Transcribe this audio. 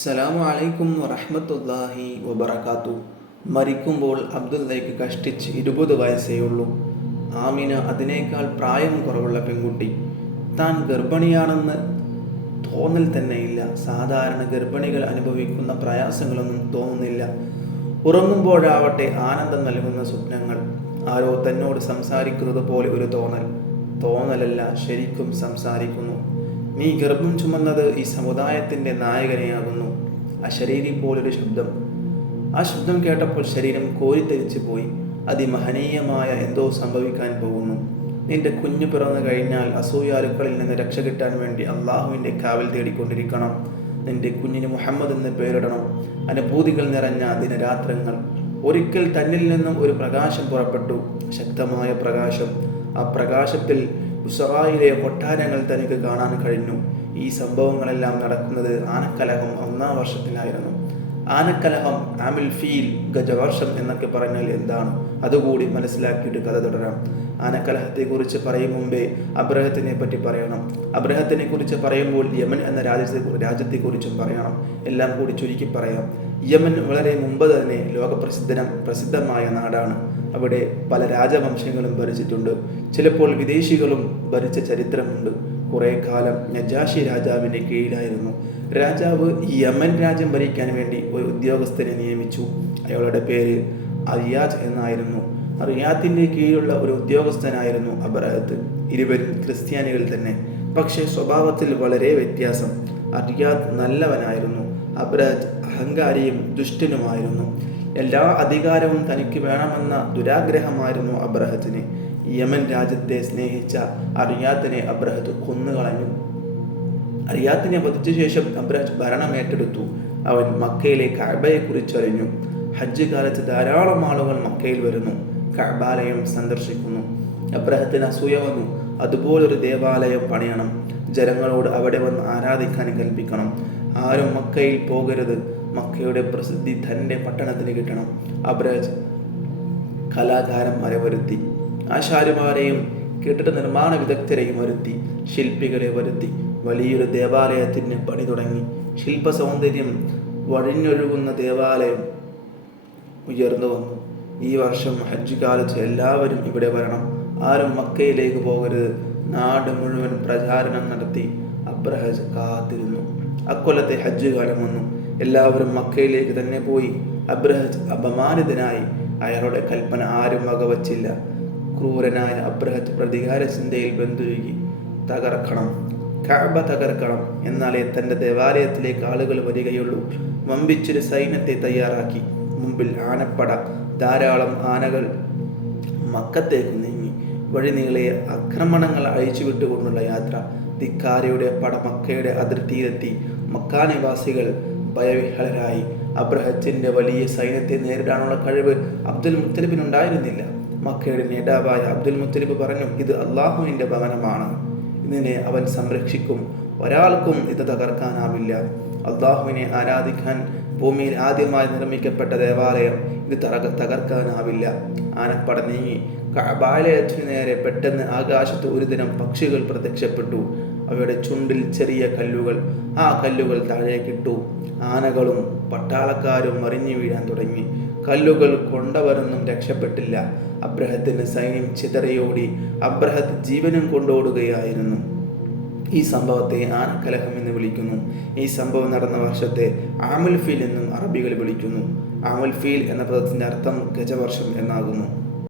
അസ്സലാമു അലൈക്കും വറഹ്മത്തുള്ളാഹി വബറകാത്തു. മരിക്കുമ്പോൾ അബ്ദുള്ളയ്ക്ക് കഷ്ടിച്ച് 20 വയസ്സേ ഉള്ളൂ. ആമിന അതിനേക്കാൾ പ്രായം കുറവുള്ള പെൺകുട്ടി. താൻ ഗർഭിണിയാണെന്ന് തോന്നൽ തന്നെയില്ല. സാധാരണ ഗർഭിണികൾ അനുഭവിക്കുന്ന പ്രയാസങ്ങളൊന്നും തോന്നുന്നില്ല. ഉറങ്ങുമ്പോഴാവട്ടെ ആനന്ദം നൽകുന്ന സ്വപ്നങ്ങൾ. ആരോ തന്നോട് സംസാരിക്കുന്നത് പോലെ ഒരു തോന്നലല്ല, ശരിക്കും സംസാരിക്കുന്നു. നീ ഗർഭം ചുമന്നത് ഈ സമുദായത്തിൻ്റെ നായകനെയാകുന്നു. അശരീരി പോലൊരു ശബ്ദം. ആ ശബ്ദം കേട്ടപ്പോൾ ശരീരം കോരിത്തരിച്ചു പോയി. അതിമഹനീയമായ എന്തോ സംഭവിക്കാൻ പോകുന്നു. നിന്റെ കുഞ്ഞു പിറന്നു കഴിഞ്ഞാൽ അസൂയാലുക്കളിൽ നിന്ന് രക്ഷ കിട്ടാൻ വേണ്ടി അള്ളാഹുവിൻ്റെ കാവൽ തേടിക്കൊണ്ടിരിക്കണം. നിന്റെ കുഞ്ഞിന് മുഹമ്മദ് എന്ന് പേരിടണം. അനുഭൂതികൾ നിറഞ്ഞ ദിനരാത്രങ്ങൾ. ഒരിക്കൽ തന്നിൽ നിന്നും ഒരു പ്രകാശം പുറപ്പെട്ടു, ശക്തമായ പ്രകാശം. ആ പ്രകാശത്തിൽ ബുസറായിലെ കൊട്ടാരങ്ങൾ തനിക്ക് കാണാൻ കഴിഞ്ഞു. ഈ സംഭവങ്ങളെല്ലാം നടക്കുന്നത് ആനക്കലഹം 1-ാം വർഷത്തിലായിരുന്നു. ആനക്കലഹം, ആമിൽ ഫീൽ, ഗജവർഷം എന്നൊക്കെ പറഞ്ഞാൽ എന്താണ്? അതുകൂടി മനസ്സിലാക്കിയിട്ട് കഥ തുടരാം. ആനക്കലഹത്തെക്കുറിച്ച് പറയും മുമ്പേ അബ്രഹത്തിനെ പറ്റി പറയണം. അബ്രഹത്തിനെ കുറിച്ച് പറയുമ്പോൾ യമൻ എന്ന രാജ്യത്തെക്കുറിച്ചും പറയണം. എല്ലാം കൂടി ചുരുക്കി പറയാം. യമൻ വളരെ മുമ്പ് തന്നെ പ്രസിദ്ധമായ നാടാണ്. അവിടെ പല രാജവംശങ്ങളും ഭരിച്ചിട്ടുണ്ട്. ചിലപ്പോൾ വിദേശികളും ഭരിച്ച ചരിത്രമുണ്ട്. കുറേ കാലം നജാഷി രാജാവിൻ്റെ കീഴിലായിരുന്നു. രാജാവ് യമൻ രാജ്യം ഭരിക്കാൻ വേണ്ടി ഒരു ഉദ്യോഗസ്ഥനെ നിയമിച്ചു. അയാളുടെ പേര് റിയാദ് എന്നായിരുന്നു. റിയാദിൻ്റെ കീഴിലുള്ള ഒരു ഉദ്യോഗസ്ഥനായിരുന്നു അബ്രഹത്ത്. ഇരുവരും ക്രിസ്ത്യാനികൾ തന്നെ, പക്ഷേ സ്വഭാവത്തിൽ വളരെ വ്യത്യാസം. റിയാദ് നല്ലവനായിരുന്നു, അബ്രഹത്ത് അഹങ്കാരിയും ദുഷ്ടനുമായിരുന്നു. എല്ലാ അധികാരവും തനിക്ക് വേണമെന്ന ദുരാഗ്രഹമായിരുന്നു അബ്രഹത്തിന്. യമൻ രാജ്യത്തെ സ്നേഹിച്ച റിയാദിനെ അബ്രഹത്ത് കൊന്നുകളഞ്ഞു. റിയാദിനെ വധിച്ച ശേഷം അബ്രഹത്ത് ഭരണം ഏറ്റെടുത്തു. അവൻ മക്കയിലെ കഅബയെക്കുറിച്ച് അറിഞ്ഞു. ഹജ്ജ് കാലത്ത് ധാരാളം ആളുകൾ മക്കയിൽ വരുന്നു, കഅബാലയം സന്ദർശിക്കുന്നു. അബ്രഹത്തിന് അസൂയ വന്നു. അതുപോലൊരു ദേവാലയം പണിയണം. ജനങ്ങളോട് അവിടെ വന്ന് ആരാധിക്കാൻ കൽപ്പിക്കണം. ആരും മക്കയിൽ പോകരുത്. മക്കയുടെ പ്രസിദ്ധി തൻ്റെ പട്ടണത്തിന് കിട്ടണം. അബ്രഹത്ത് കലാകാരന്മാരെ വരുത്തി, ആശാരിമാരെയും കെട്ടിട നിർമ്മാണ വിദഗ്ധരെയും വരുത്തി, ശില്പികളെ വരുത്തി. വലിയൊരു ദേവാലയത്തിന് പണി തുടങ്ങി. ശില്പ സൗന്ദര്യം വഴിഞ്ഞൊഴുകുന്ന ദേവാലയം ഉയർന്നു വന്നു. ഈ വർഷം ഹജ്ജ് കാലത്ത് എല്ലാവരും ഇവിടെ വരണം, ആരും മക്കയിലേക്ക് പോകരുത്. നാട് മുഴുവൻ പ്രചാരണം നടത്തി. അബ്രഹത്ത് കാത്തിരുന്നു. അക്കൊല്ലത്തെ ഹജ്ജ് കാലം വന്നു. എല്ലാവരും മക്കയിലേക്ക് തന്നെ പോയി. അബ്രഹത്ത് അപമാനിതനായി. അയാളുടെ കൽപ്പന ആരും വകവച്ചില്ല. ക്രൂരനായ അബ്രഹത്ത് പ്രതികാര ചിന്തയിൽ ബന്ധുരുകി. കഅബ തകർക്കണം, എന്നാലേ തൻ്റെ ദേവാലയത്തിലേക്ക് ആളുകൾ വരികയുള്ളൂ. വമ്പിച്ചൊരു സൈന്യത്തെ തയ്യാറാക്കി. മുമ്പിൽ ആനപ്പട. ധാരാളം ആനകൾ മക്കത്തേക്ക് നീങ്ങി. വഴിനീളെ ആക്രമണങ്ങൾ അഴിച്ചുവിട്ടുകൊണ്ടുള്ള യാത്ര. ധിക്കാരിയുടെ പട മക്കയുടെ അതിർത്തിയിലെത്തി. മക്കാ നിവാസികൾ ഭയവിഹ്വലരായി. അബ്രഹത്തിൻ്റെ വലിയ സൈന്യത്തെ നേരിടാനുള്ള കഴിവ് അബ്ദുൽ മുത്തലിബിനുണ്ടായിരുന്നില്ല. മക്കയുടെ നേതാവായ അബ്ദുൽ മുത്തലിബ് പറഞ്ഞു, ഇത് അള്ളാഹുവിൻ്റെ ഭവനമാണ്, ഇതിനെ അവൻ സംരക്ഷിക്കും. ഒരാൾക്കും ഇത് തകർക്കാനാവില്ല. അള്ളാഹുവിനെ ആരാധിക്കാൻ ഭൂമിയിൽ ആദ്യമായി നിർമ്മിക്കപ്പെട്ട ദേവാലയം, ഇത് തകർക്കാനാവില്ല. ആനപ്പട നീങ്ങി. കഅബാലയത്തിനു നേരെ പെട്ടെന്ന് ആകാശത്ത് ഒരു ദിനം പക്ഷികൾ പ്രത്യക്ഷപ്പെട്ടു. അവയുടെ ചുണ്ടിൽ ചെറിയ കല്ലുകൾ. ആ കല്ലുകൾ താഴേക്കിട്ടു. ആനകളും പട്ടാളക്കാരും മറിഞ്ഞു വീഴാൻ തുടങ്ങി. കല്ലുകൾ കൊണ്ടവരൊന്നും രക്ഷപ്പെട്ടില്ല. അബ്രഹത്തിന് സൈന്യം ചിതറിയോടി. അബ്രഹത്ത് ജീവനും കൊണ്ടോടുകയായിരുന്നു. ഈ സംഭവത്തെ ആനക്കലഹം എന്ന് വിളിക്കുന്നു. ഈ സംഭവം നടന്ന വർഷത്തെ ആമുൽ ഫീൽ എന്നും അറബികൾ വിളിക്കുന്നു. ആമുൽ ഫീൽ എന്ന പദത്തിൻ്റെ അർത്ഥം ഗജവർഷം എന്നാകുന്നു.